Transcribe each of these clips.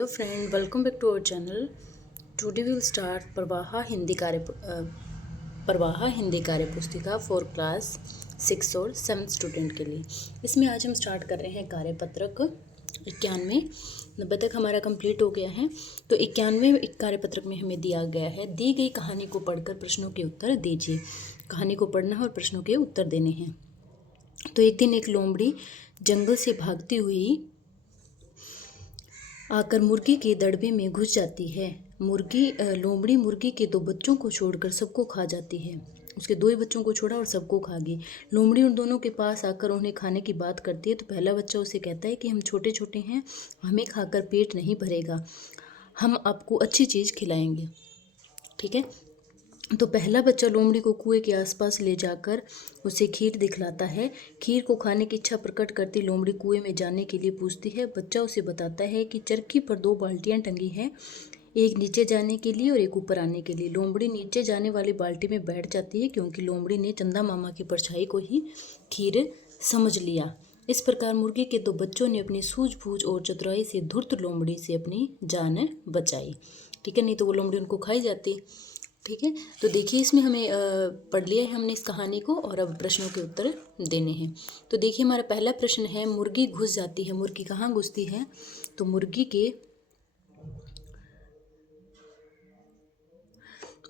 Hello friend, welcome back to our channel. Today will start Pravaha Hindi कार्य पुस्तिका for class 6 और 7 student के लिए। इसमें आज हम स्टार्ट कर रहे हैं कार्य पत्रक 91। 90 तक हमारा कंप्लीट हो गया है। तो 91 कार्य पत्रक में हमें दिया गया है, दी गई कहानी को पढ़कर प्रश्नों के उत्तर दीजिए। कहानी को पढ़ना है और प्रश्नों के उत्तर देने हैं। तो एक दिन एक लोमड़ी जंगल से भागती हुई आकर मुर्गी के दड़बे में घुस जाती है। लोमड़ी मुर्गी के 2 बच्चों को छोड़कर सबको खा जाती है। उसके 2 ही बच्चों को छोड़ा और सबको खा गई। लोमड़ी उन दोनों के पास आकर उन्हें खाने की बात करती है। तो पहला बच्चा उसे कहता है कि हम छोटे छोटे हैं, हमें खाकर पेट नहीं भरेगा, हम आपको अच्छी चीज़ खिलाएंगे। ठीक है। तो पहला बच्चा लोमड़ी को कुएं के आसपास ले जाकर उसे खीर दिखलाता है। खीर को खाने की इच्छा प्रकट करती लोमड़ी कुएं में जाने के लिए पूछती है। बच्चा उसे बताता है कि चरखी पर 2 बाल्टियां टंगी हैं, एक नीचे जाने के लिए और एक ऊपर आने के लिए। लोमड़ी नीचे जाने वाली बाल्टी में बैठ जाती है, क्योंकि लोमड़ी ने चंदा मामा की परछाई को ही खीर समझ लिया। इस प्रकार मुर्गी के 2 बच्चों ने अपनी सूझबूझ और चतुराई से धूर्त लोमड़ी से अपनी जान बचाई। ठीक है, नहीं तो वो लोमड़ी उनको खाई जाती। ठीक है। तो देखिए, इसमें हमें पढ़ लिया है हमने इस कहानी को, और अब प्रश्नों के उत्तर देने हैं। तो देखिए, हमारा पहला प्रश्न है, मुर्गी घुस जाती है। मुर्गी कहाँ घुसती है? तो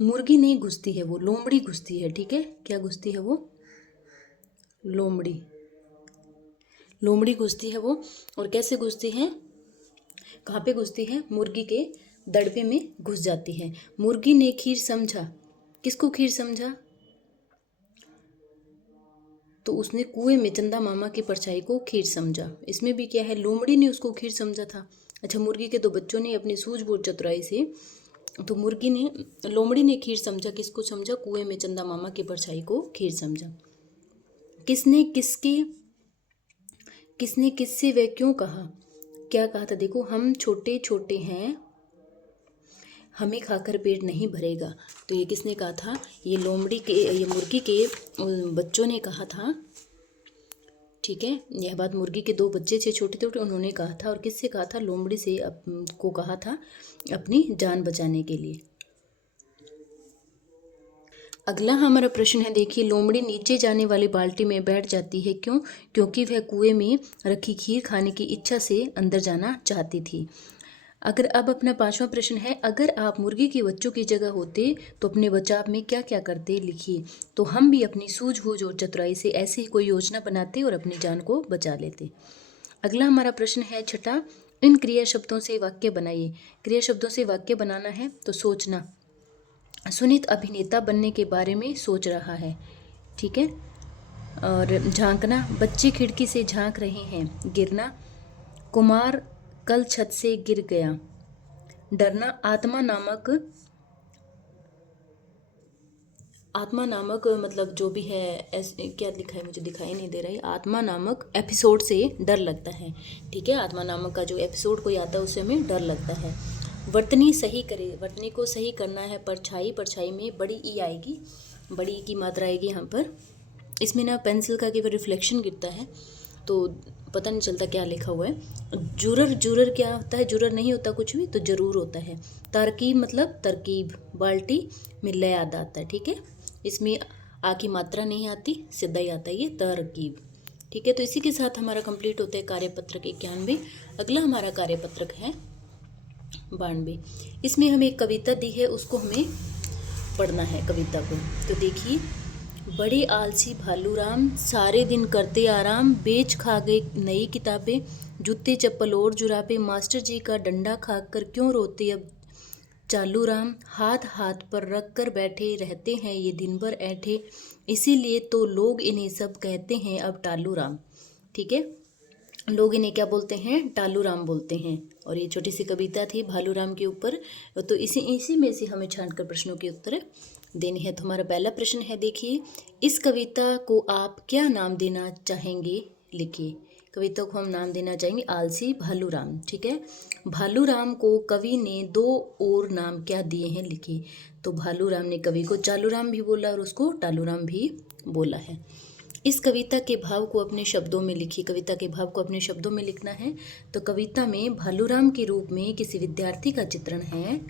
मुर्गी नहीं घुसती है, वो लोमड़ी घुसती है। ठीक है, क्या घुसती है वो? लोमड़ी घुसती है वो। और कैसे घुसती है? कहाँ पे घुसती है? मुर्गी के दड़बे में घुस जाती है। मुर्गी ने खीर समझा। किसको खीर समझा? तो उसने कुएं में चंदा मामा की परछाई को खीर समझा। इसमें भी क्या है? लोमड़ी ने उसको खीर समझा था। अच्छा, मुर्गी के 2 बच्चों ने अपनी सूझबूझ चतुराई से, तो लोमड़ी ने खीर समझा। किसको समझा? कुएं में चंदा मामा की परछाई को खीर समझा। किसने किससे वह क्यों कहा? क्या कहा था? देखो, हम छोटे छोटे हैं, हमें खाकर पेट नहीं भरेगा। तो ये किसने कहा था? ये मुर्गी के बच्चों ने कहा था। ठीक है, यह बात मुर्गी के 2 बच्चे थे छोटे छोटे, उन्होंने कहा था। और किससे कहा था? लोमड़ी से को कहा था, अपनी जान बचाने के लिए। अगला हमारा प्रश्न है, देखिए, लोमड़ी नीचे जाने वाली बाल्टी में बैठ जाती है। क्यों? क्योंकि वह कुएं में रखी खीर खाने की इच्छा से अंदर जाना चाहती थी। अब अपना 5वां प्रश्न है, अगर आप मुर्गी के बच्चों की जगह होते तो अपने बचाव में क्या क्या करते? लिखिए। तो हम भी अपनी सूझबूझ और चतुराई से ऐसे ही कोई योजना बनाते और अपनी जान को बचा लेते। अगला हमारा प्रश्न है 6, इन क्रिया शब्दों से वाक्य बनाइए। क्रिया शब्दों से वाक्य बनाना है तो सोचना। सुनीत अभिनेता बनने के बारे में सोच रहा है। ठीक है। और झांकना, बच्चे खिड़की से झांक रहे हैं। गिरना, कुमार कल छत से गिर गया। डरना, आत्मा नामक मतलब जो भी है, क्या लिखा है मुझे दिखाई नहीं दे रहा है। आत्मा नामक एपिसोड से डर लगता है। ठीक है, आत्मा नामक का जो एपिसोड कोई आता है उससे हमें डर लगता है। वर्तनी सही करे, वर्तनी को सही करना है। परछाई में बड़ी ई आएगी, बड़ी ई की मात्रा आएगी यहाँ पर। इसमें ना पेंसिल का केवल रिफ्लेक्शन गिरता है, तो पता नहीं चलता क्या लिखा हुआ है। जुरर क्या होता है? जुरर नहीं होता कुछ भी, तो जरूर होता है। तरकीब मतलब तरकीब, बाल्टी में लय याद आता है। ठीक है, इसमें आ की मात्रा नहीं आती, सीधा ही आता है ये तरकीब। ठीक है, तो इसी के साथ हमारा कंप्लीट होता है कार्यपत्रक 91। अगला हमारा कार्यपत्रक है 92। इसमें हमें एक कविता दी है, उसको हमें पढ़ना है कविता को। तो देखिए, बड़े आलसी भालूराम सारे दिन करते आराम, बेच खा गए नई किताबें, जूते चप्पल और जुराबे, मास्टर जी का डंडा खाकर क्यों रोते अब चालू राम, हाथ हाथ पर रख कर बैठे रहते हैं ये दिन भर ऐठे, इसीलिए तो लोग इन्हें सब कहते हैं अब टालू राम। ठीक है, लोग इन्हें क्या बोलते हैं? टालू राम बोलते हैं। और ये छोटी सी कविता थी भालू राम के ऊपर। तो इसी में से हमें छांटकर प्रश्नों के उत्तर देने हैं। तो हमारा पहला प्रश्न है, देखिए, इस कविता को आप क्या नाम देना चाहेंगे? लिखिए। कविता को हम नाम देना चाहेंगे आलसी भालू राम। ठीक है, भालू राम को कवि ने 2 और नाम क्या दिए हैं? लिखिए। तो भालू राम ने कवि को चालू राम भी बोला और उसको टालू राम भी बोला है। इस कविता के भाव को अपने शब्दों में लिखिए। कविता के भाव को अपने शब्दों में लिखना है। तो कविता में भालूराम के रूप में किसी विद्यार्थी का चित्रण है।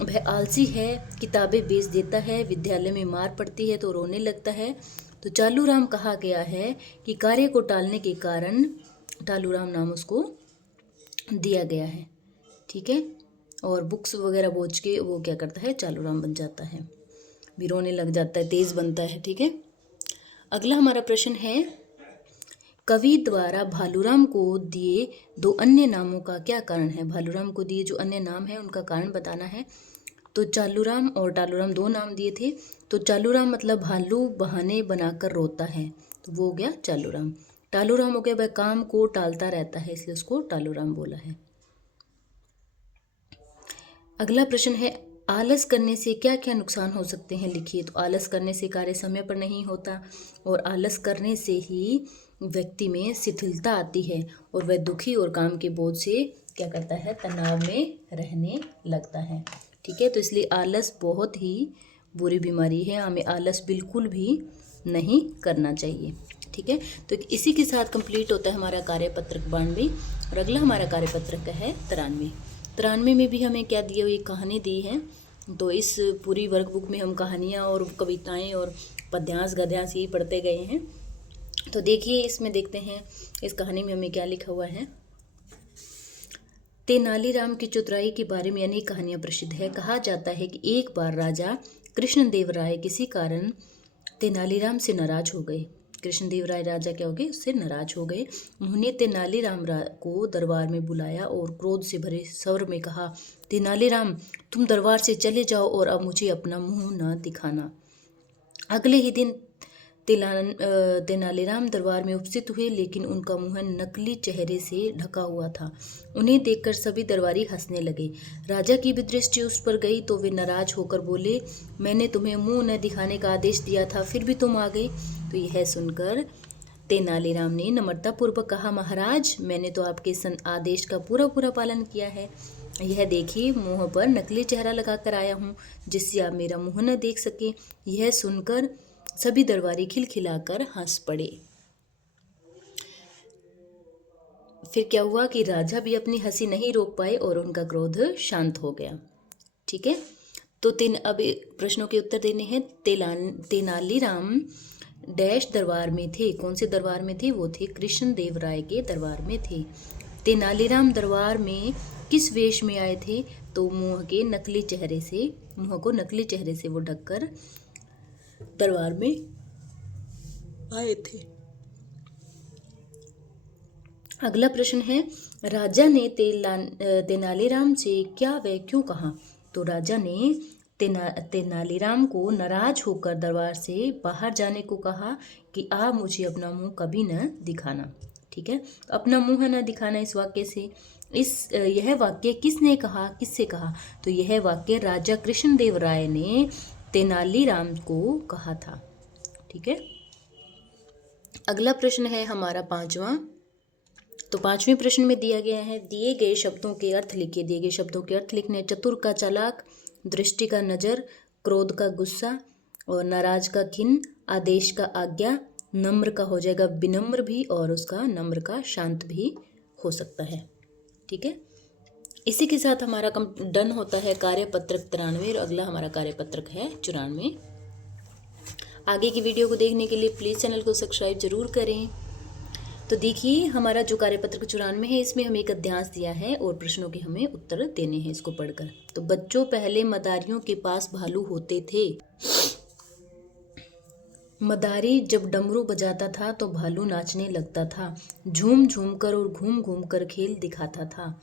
वह आलसी है, किताबें बेच देता है, विद्यालय में मार पड़ती है तो रोने लगता है। तो चालूराम कहा गया है कि कार्य को टालने के कारण टालूराम नाम उसको दिया गया है। ठीक है, और बुक्स वगैरह बोझ के वो क्या करता है, चालूराम बन जाता है, भी रोने लग जाता है, तेज बनता है। ठीक है, अगला हमारा प्रश्न है, कवि द्वारा भालूराम को दिए दो अन्य नामों का क्या कारण है। भालूराम को दिए जो अन्य नाम है उनका कारण बताना है। तो चालूराम और टालूराम दो नाम दिए थे। तो चालूराम मतलब भालू बहाने बनाकर रोता है, तो वो हो गया चालूराम। टालूराम हो गया वह काम को टालता रहता है, इसलिए उसको टालूराम बोला है। अगला प्रश्न है, आलस करने से क्या क्या नुकसान हो सकते हैं, लिखिए। तो आलस करने से कार्य समय पर नहीं होता, और आलस करने से ही व्यक्ति में शिथिलता आती है, और वह दुखी और काम के बोझ से क्या करता है, तनाव में रहने लगता है। ठीक है, तो इसलिए आलस बहुत ही बुरी बीमारी है, हमें आलस बिल्कुल भी नहीं करना चाहिए। ठीक है, तो इसी के साथ कंप्लीट होता है हमारा कार्यपत्रक 92, और अगला हमारा कार्यपत्रक है 93। 93 में भी हमें क्या दिया हुई कहानी दी है। तो इस पूरी वर्कबुक में हम कहानियाँ और कविताएं और पद्यांश गद्यांश यही पढ़ते गए हैं। तो देखिए, इसमें देखते हैं इस कहानी में हमें क्या लिखा हुआ है। तेनालीराम की चतुराई के बारे में अनेक कहानियां प्रसिद्ध है। कहा जाता है कि एक बार राजा कृष्णदेवराय किसी कारण तेनालीराम से नाराज हो गए। कृष्णदेवराय राजा क्या हो गए, उससे नाराज हो गए। उन्होंने तेनालीराम को दरबार में बुलाया और क्रोध से भरे स्वर में कहा, तेनालीराम, तुम दरबार से चले जाओ और अब मुझे अपना मुंह न दिखाना। अगले ही दिन तेनालीराम दरबार में उपस्थित हुए, लेकिन उनका मुंह नकली चेहरे से ढका हुआ था। उन्हें देखकर सभी दरबारी हंसने लगे। राजा की भी दृष्टि उस पर गई तो वे नाराज होकर बोले, मैंने तुम्हें मुंह न दिखाने का आदेश दिया था, फिर भी तुम आ गए। तो यह सुनकर तेनालीराम ने नम्रतापूर्वक कहा, महाराज, मैंने तो आपके आदेश का पूरा पूरा पालन किया है। यह देखिए, मुंह पर नकली चेहरा लगाकर आया हूँ, जिससे आप मेरा मुंह न देख सके। यह सुनकर सभी दरबारी खिलखिलाकर हंस पड़े। फिर क्या हुआ कि राजा भी अपनी हंसी नहीं रोक पाए और उनका क्रोध शांत हो गया। ठीक है, तो अब प्रश्नों के उत्तर देने हैं। तेनालीराम डैश दरबार में थे। कौन से दरबार में थे, वो थे कृष्णदेवराय के दरबार में थे। तेनालीराम दरबार में किस वेश में आए थे, तो मुंह को नकली चेहरे से वो ढककर दरबार में आए थे। अगला प्रश्न है, राजा ने तेनालीराम से क्या व क्यों कहा। तो राजा ने तेनालीराम को नाराज होकर दरबार से बाहर जाने को कहा कि आप मुझे अपना मुंह कभी न दिखाना। ठीक है, अपना मुंह न दिखाना, इस वाक्य से यह वाक्य किसने कहा, किससे कहा, तो यह वाक्य राजा कृष्णदेवराय ने तेनालीराम को कहा था। ठीक है, अगला प्रश्न है हमारा 5वां। तो 5वें प्रश्न में दिया गया है, दिए गए शब्दों के अर्थ लिखिए। दिए गए शब्दों के अर्थ लिखने, चतुर का चालाक, दृष्टि का नजर, क्रोध का गुस्सा, और नाराज का खिन्न, आदेश का आज्ञा, नम्र का हो जाएगा विनम्र भी, और उसका नम्र का शांत भी हो सकता है। ठीक है, इसी के साथ हमारा डन होता है कार्यपत्रक 93, और अगला हमारा कार्यपत्रक है 94। आगे की वीडियो को देखने के लिए प्लीज़ चैनल को सब्सक्राइब जरूर करें। तो देखिए, हमारा जो कार्यपत्रक 94 है, इसमें हमें एक अध्याय दिया है और प्रश्नों के हमें उत्तर देने हैं इसको पढ़कर। तो बच्चों, पहले मदारियों के पास भालू होते थे। मदारी जब डमरू बजाता था तो भालू नाचने लगता था, झूम झूम कर और घूम घूम कर खेल दिखाता था।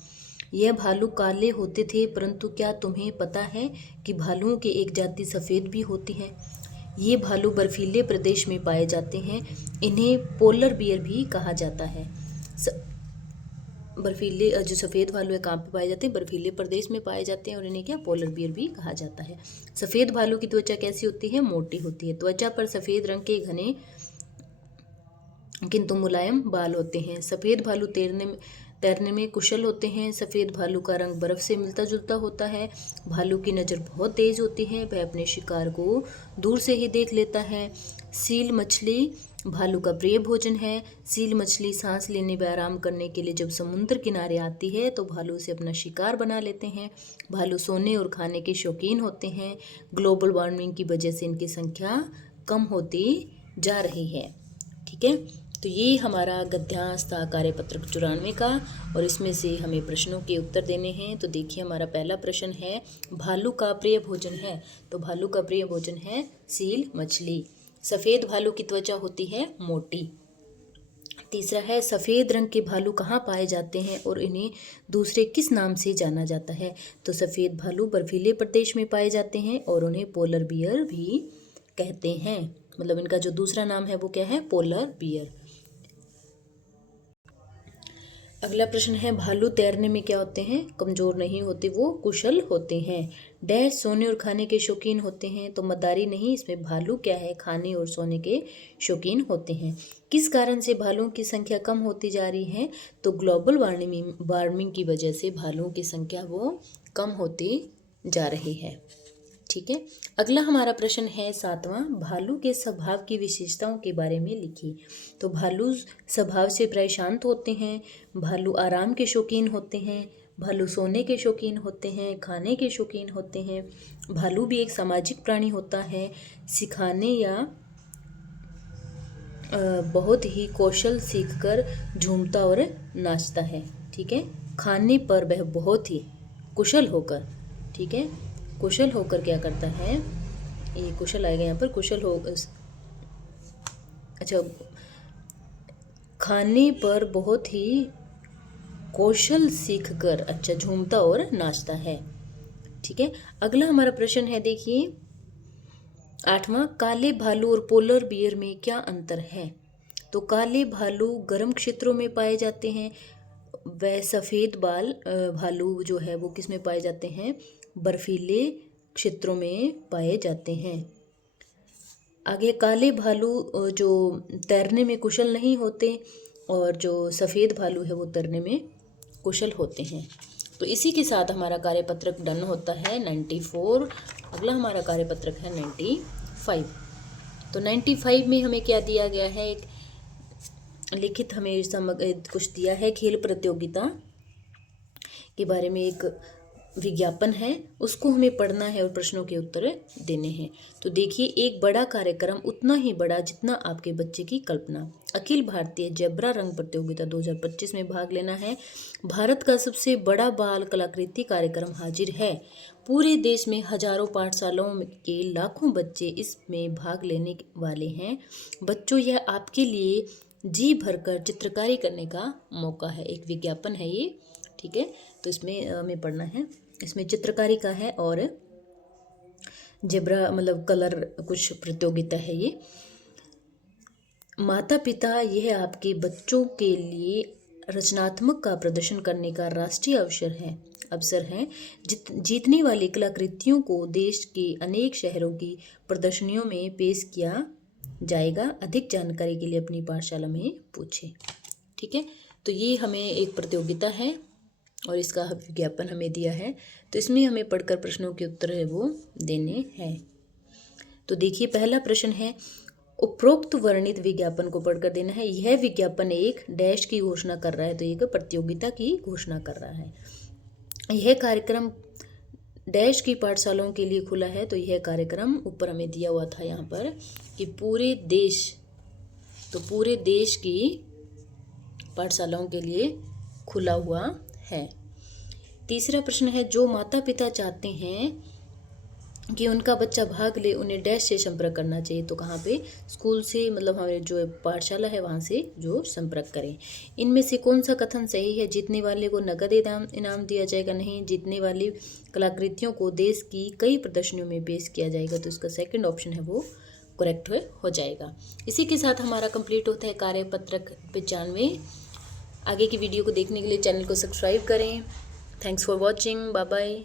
यह भालू काले होते थे, परंतु क्या तुम्हें पता है कि भालुओं की एक जाति सफ़ेद भी होती है। ये भालू बर्फीले प्रदेश में पाए जाते हैं। इन्हें पोलर बियर भी कहा जाता है। बर्फीले जो सफ़ेद भालू है कहाँ पे पाए जाते हैं, बर्फीले प्रदेश में पाए जाते हैं, और इन्हें क्या पोलर बियर भी कहा जाता है। सफ़ेद भालू की त्वचा कैसी होती है, मोटी होती है। त्वचा पर सफ़ेद रंग के घने किंतु मुलायम बाल होते हैं। सफ़ेद भालू तैरने में कुशल होते हैं। सफ़ेद भालू का रंग बर्फ से मिलता जुलता होता है। भालू की नज़र बहुत तेज होती है, वह अपने शिकार को दूर से ही देख लेता है। सील मछली भालू का प्रिय भोजन है। सील मछली सांस लेने व आराम करने के लिए जब समुद्र किनारे आती है तो भालू उसे अपना शिकार बना लेते हैं। भालू सोने और खाने के शौकीन होते हैं। ग्लोबल वार्मिंग की वजह से इनकी संख्या कम होती जा रही है। ठीक है, तो ये हमारा गद्यांश था कार्यपत्र 94 का, और इसमें से हमें प्रश्नों के उत्तर देने हैं। तो देखिए, हमारा पहला प्रश्न है भालू का प्रिय भोजन है, तो भालू का प्रिय भोजन है सील मछली। सफ़ेद भालू की त्वचा होती है मोटी। तीसरा है सफ़ेद रंग के भालू कहाँ पाए जाते हैं और इन्हें दूसरे किस नाम से जाना जाता है, तो सफ़ेद भालू बर्फीले प्रदेश में पाए जाते हैं और उन्हें पोलर बियर भी कहते हैं। मतलब इनका जो दूसरा नाम है वो क्या है, पोलर बियर। अगला प्रश्न है भालू तैरने में क्या होते हैं, कमज़ोर नहीं होते, वो कुशल होते हैं। डैश सोने और खाने के शौकीन होते हैं, तो मदारी नहीं, इसमें भालू क्या है, खाने और सोने के शौकीन होते हैं। किस कारण से भालुओं की संख्या कम होती जा रही है, तो ग्लोबल वार्मिंग की वजह से भालुओं की संख्या वो कम होती जा रही है। ठीक है, अगला हमारा प्रश्न है 7वां, भालू के स्वभाव की विशेषताओं के बारे में लिखिए। तो भालू स्वभाव से प्राय शांत होते हैं, भालू आराम के शौकीन होते हैं, भालू सोने के शौकीन होते हैं, खाने के शौकीन होते हैं। भालू भी एक सामाजिक प्राणी होता है, सिखाने या बहुत ही कौशल सीखकर झूमता और नाचता है। ठीक है, खाने पर वह बहुत ही कुशल होकर, ठीक है, कुशल होकर क्या करता है, ये कुशल आएगा यहाँ पर, कुशल हो, अच्छा, खाने पर बहुत ही कौशल सीखकर अच्छा झूमता और नाचता है। ठीक है, अगला हमारा प्रश्न है, देखिए 8वां, काले भालू और पोलर बियर में क्या अंतर है, तो काले भालू गर्म क्षेत्रों में पाए जाते हैं, वह सफ़ेद भालू जो है वो किस में पाए जाते हैं, बर्फीले क्षेत्रों में पाए जाते हैं। आगे काले भालू जो तैरने में कुशल नहीं होते और जो सफ़ेद भालू है वो तैरने में कुशल होते हैं। तो इसी के साथ हमारा कार्यपत्रक डन होता है 94। अगला हमारा कार्यपत्रक है 95। तो 95 में हमें क्या दिया गया है, एक लिखित हमें कुछ दिया है, खेल प्रतियोगिता के बारे में एक विज्ञापन है, उसको हमें पढ़ना है और प्रश्नों के उत्तर देने हैं। तो देखिए, एक बड़ा कार्यक्रम उतना ही बड़ा जितना आपके बच्चे की कल्पना। अखिल भारतीय जेब्रा रंग प्रतियोगिता 2025 में भाग लेना है। भारत का सबसे बड़ा बाल कलाकृति कार्यक्रम हाजिर है। पूरे देश में हजारों पाठशालाओं के लाखों बच्चे इसमें भाग लेने वाले हैं। बच्चों, यह आपके लिए जी भरकर चित्रकारी करने का मौका है। एक विज्ञापन है ये, ठीक है, तो इसमें हमें पढ़ना है, इसमें चित्रकारी का है और जेब्रा मतलब कलर कुछ प्रतियोगिता है ये। माता पिता, यह आपके बच्चों के लिए रचनात्मक का प्रदर्शन करने का राष्ट्रीय अवसर है। जीतने वाली कलाकृतियों को देश के अनेक शहरों की प्रदर्शनियों में पेश किया जाएगा। अधिक जानकारी के लिए अपनी पाठशाला में पूछें। ठीक है, तो ये हमें एक प्रतियोगिता है और इसका विज्ञापन हमें दिया है, तो इसमें हमें पढ़कर प्रश्नों के उत्तर है वो देने हैं। तो देखिए, पहला प्रश्न है, उपरोक्त वर्णित विज्ञापन को पढ़कर देना है। यह विज्ञापन एक डैश की घोषणा कर रहा है, तो एक प्रतियोगिता की घोषणा कर रहा है। यह कार्यक्रम डैश की पाठशालाओं के लिए खुला है, तो यह कार्यक्रम ऊपर हमें दिया हुआ था यहाँ पर कि पूरे देश की पाठशालाओं के लिए खुला हुआ है। तीसरा प्रश्न है, जो माता पिता चाहते हैं कि उनका बच्चा भाग ले, उन्हें डैश से संपर्क करना चाहिए, तो कहाँ पे, स्कूल से, मतलब हमारे जो पाठशाला है वहाँ से जो संपर्क करें। इनमें से कौन सा कथन सही है, जीतने वाले को नगद इनाम दिया जाएगा, नहीं, जीतने वाली कलाकृतियों को देश की कई प्रदर्शनियों में पेश किया जाएगा, तो इसका सेकंड ऑप्शन है वो करेक्ट हो जाएगा। इसी के साथ हमारा कंप्लीट होता है कार्यपत्रक 95। आगे की वीडियो को देखने के लिए चैनल को सब्सक्राइब करें। Thanks for watching, bye bye.